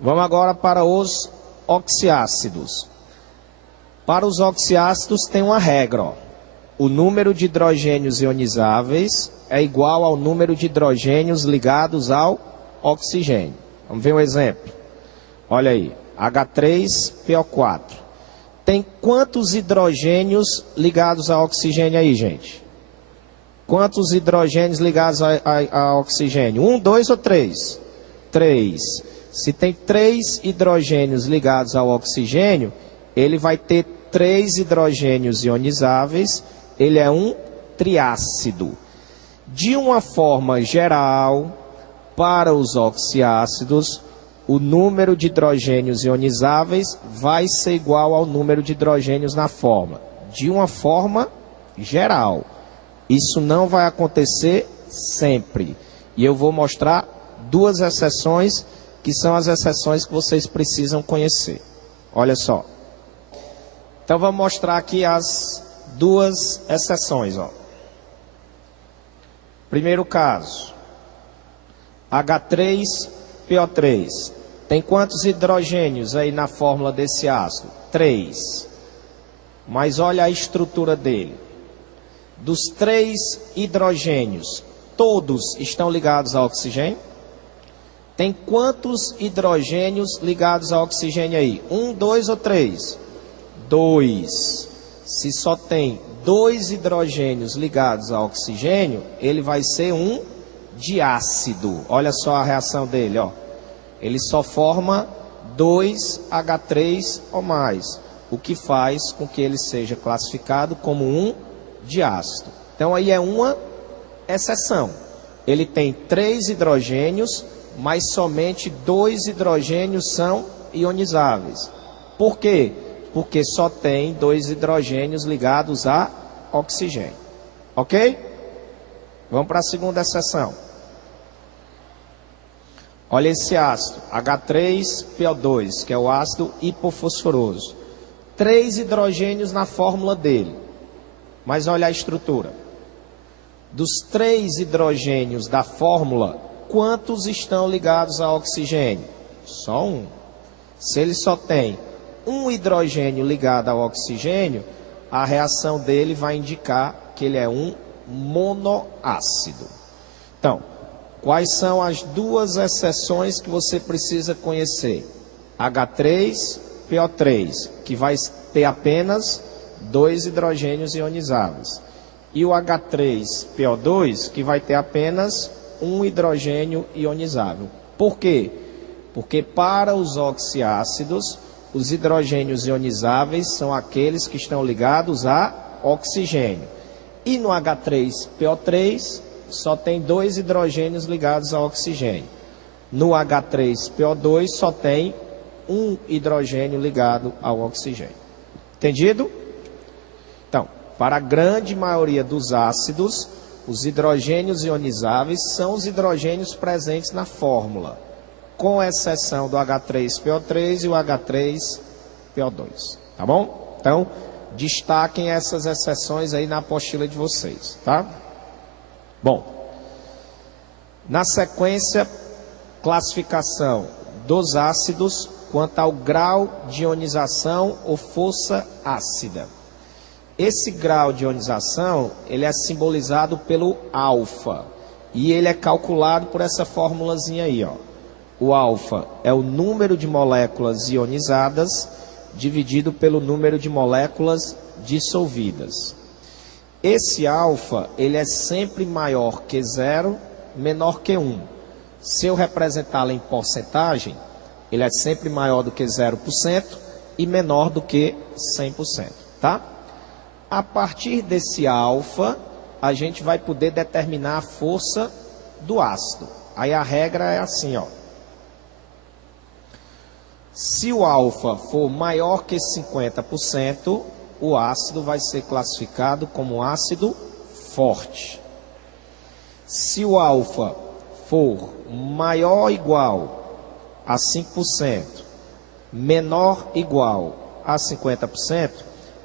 Vamos agora para os oxiácidos. Para os oxiácidos tem uma regra, ó. O número de hidrogênios ionizáveis é igual ao número de hidrogênios ligados ao oxigênio. Vamos ver um exemplo. Olha aí, H3PO4. Tem quantos hidrogênios ligados ao oxigênio aí, gente? Quantos hidrogênios ligados ao oxigênio? 1, 2 ou 3? 3. Se tem 3 hidrogênios ligados ao oxigênio, ele vai ter 3 hidrogênios ionizáveis, ele é um triácido. De uma forma geral, para os oxiácidos, o número de hidrogênios ionizáveis vai ser igual ao número de hidrogênios na fórmula. De uma forma geral. Isso não vai acontecer sempre. E eu vou mostrar 2 exceções, que são as exceções que vocês precisam conhecer. Olha só. Então vamos mostrar aqui as 2 exceções, ó. Primeiro caso, H3PO3. Tem quantos hidrogênios aí na fórmula desse ácido? 3. Mas olha a estrutura dele. Dos 3 hidrogênios, todos estão ligados ao oxigênio? Tem quantos hidrogênios ligados ao oxigênio aí? 1, 2 ou 3? 2. Se só tem 2 hidrogênios ligados ao oxigênio, ele vai ser um diácido. Olha só a reação dele, ó. Ele só forma 2H3 ou mais, o que faz com que ele seja classificado como um diácido. Então aí é uma exceção. Ele tem 3 hidrogênios, mas somente 2 hidrogênios são ionizáveis. Por quê? Porque só tem 2 hidrogênios ligados a oxigênio. Ok? Vamos para a segunda exceção. Olha esse ácido, H3PO2, que é o ácido hipofosforoso. 3 hidrogênios na fórmula dele. Mas olha a estrutura. Dos 3 hidrogênios da fórmula, quantos estão ligados ao oxigênio? Só um. Se ele só tem um hidrogênio ligado ao oxigênio, a reação dele vai indicar que ele é um monoácido. Então, quais são as 2 exceções que você precisa conhecer? H3PO3, que vai ter apenas 2 hidrogênios ionizáveis. E o H3PO2, que vai ter apenas um hidrogênio ionizável. Por quê? Porque para os oxiácidos, os hidrogênios ionizáveis são aqueles que estão ligados a oxigênio. E no H3PO3, só tem 2 hidrogênios ligados ao oxigênio. No H3PO2, só tem um hidrogênio ligado ao oxigênio. Entendido? Então, para a grande maioria dos ácidos, os hidrogênios ionizáveis são os hidrogênios presentes na fórmula, com exceção do H3PO3 e o H3PO2. Tá bom? Então, destaquem essas exceções aí na apostila de vocês, tá? Bom, na sequência, classificação dos ácidos quanto ao grau de ionização ou força ácida. Esse grau de ionização, ele é simbolizado pelo alfa, e ele é calculado por essa formulazinha aí, ó. O alfa é o número de moléculas ionizadas dividido pelo número de moléculas dissolvidas. Esse alfa, ele é sempre maior que 0, menor que 1. Se eu representá-lo em porcentagem, ele é sempre maior do que 0% e menor do que 100%, tá? A partir desse alfa, a gente vai poder determinar a força do ácido. Aí a regra é assim, ó. Se o alfa for maior que 50%, o ácido vai ser classificado como ácido forte. Se o alfa for maior ou igual a 5%, menor ou igual a 50%,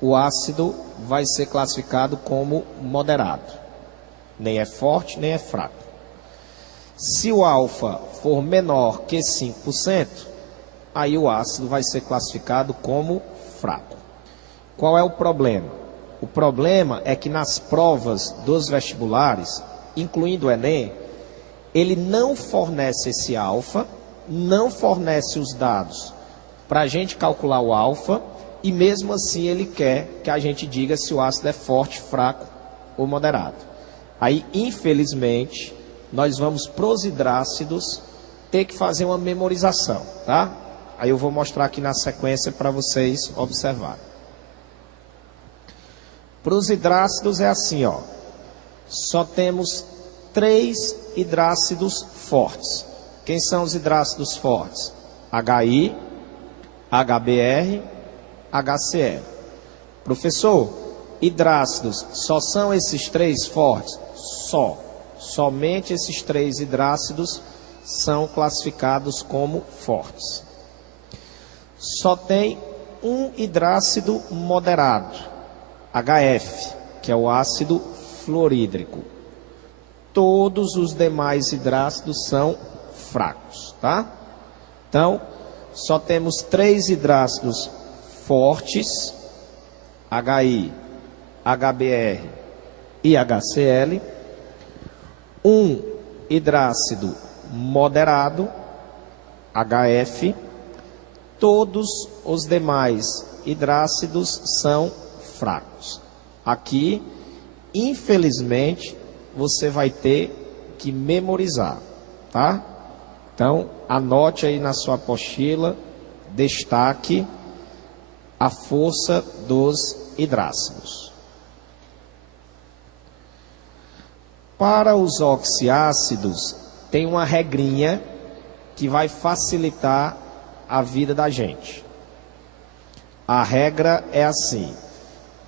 o ácido vai ser classificado como moderado. Nem é forte, nem é fraco. Se o alfa for menor que 5%, aí o ácido vai ser classificado como fraco. Qual é o problema? O problema é que nas provas dos vestibulares, incluindo o Enem, ele não fornece esse alfa, não fornece os dados para a gente calcular o alfa, e mesmo assim ele quer que a gente diga se o ácido é forte, fraco ou moderado. Aí, infelizmente, nós vamos para os hidrácidos ter que fazer uma memorização, tá? Aí eu vou mostrar aqui na sequência para vocês observarem. Para os hidrácidos é assim, ó. Só temos 3 hidrácidos fortes. Quem são os hidrácidos fortes? HI, HBr, HCl. Professor, hidrácidos só são esses 3 fortes? Somente esses 3 hidrácidos são classificados como fortes. Só tem um hidrácido moderado, HF, que é o ácido fluorídrico. Todos os demais hidrácidos são fracos, tá? Então, só temos 3 hidrácidos fortes, HI, HBr e HCl. Um hidrácido moderado, HF. Todos os demais hidrácidos são fracos. Aqui, infelizmente, você vai ter que memorizar, tá? Então, anote aí na sua apostila, destaque a força dos hidrácidos. Para os oxiácidos, tem uma regrinha que vai facilitar a vida da gente. A regra é assim: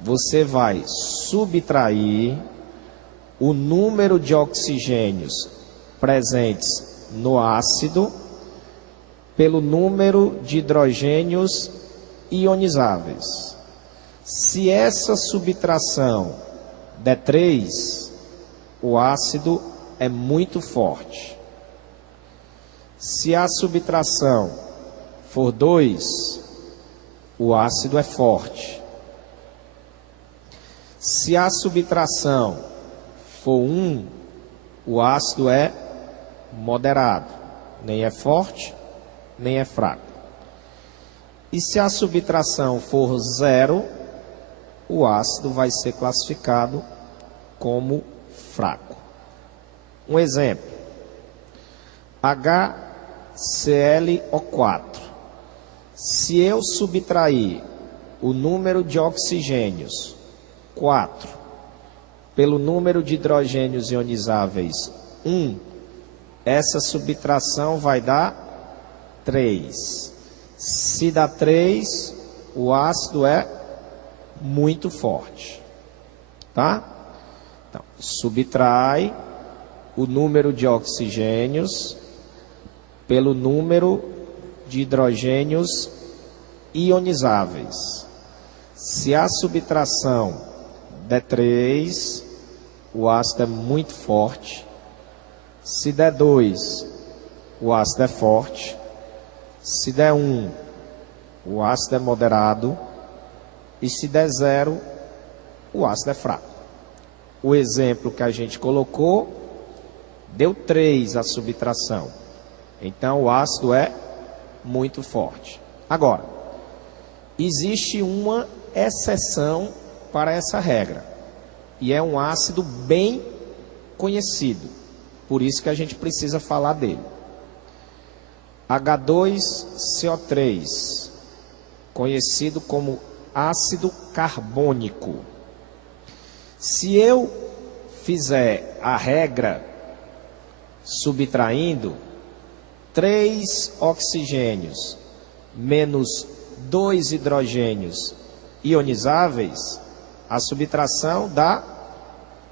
você vai subtrair o número de oxigênios presentes no ácido pelo número de hidrogênios ionizáveis. Se essa subtração der 3, o ácido é muito forte. Se a subtração for 2, o ácido é forte. Se a subtração for 1, o ácido é moderado. Nem é forte, nem é fraco. E se a subtração for 0, o ácido vai ser classificado como fraco. Um exemplo: HClO4. Se eu subtrair o número de oxigênios, 4, pelo número de hidrogênios ionizáveis, 1, essa subtração vai dar 3. Se dá 3, o ácido é muito forte, tá? Então, subtrai o número de oxigênios pelo número de hidrogênios ionizáveis. Se a subtração der 3, o ácido é muito forte. Se der 2, o ácido é forte. Se der 1, o ácido é moderado. E se der 0, o ácido é fraco. O exemplo que a gente colocou deu 3 a subtração. Então o ácido é muito forte. Agora, existe uma exceção para essa regra. E é um ácido bem conhecido. Por isso que a gente precisa falar dele. H2CO3, conhecido como ácido carbônico. Se eu fizer a regra subtraindo 3 oxigênios menos 2 hidrogênios ionizáveis, a subtração dá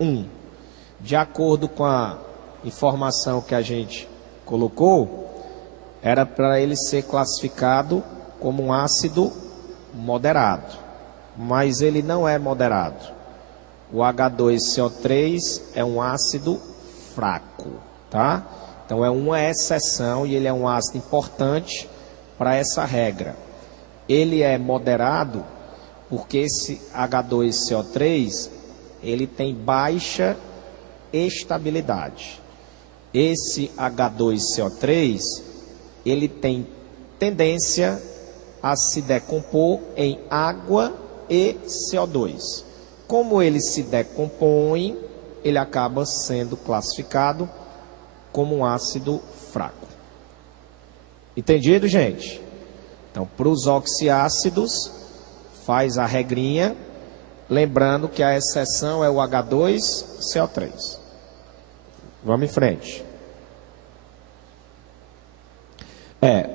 1. De acordo com a informação que a gente colocou era para ele ser classificado como um ácido moderado, mas ele não é moderado. O H2CO3 é um ácido fraco, tá? Então é uma exceção e ele é um ácido importante para essa regra. Ele é moderado porque esse H2CO3 ele tem baixa estabilidade. Esse H2CO3 ele tem tendência a se decompor em água e CO2. Como ele se decompõe, ele acaba sendo classificado como um ácido fraco. Entendido, gente? Então, para os oxiácidos, faz a regrinha, lembrando que a exceção é o H2CO3. Vamos em frente.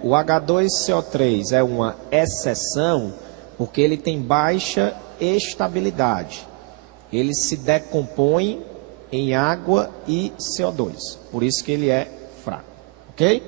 O H2CO3 é uma exceção porque ele tem baixa estabilidade. Ele se decompõe em água e CO2. Por isso que ele é fraco. Ok?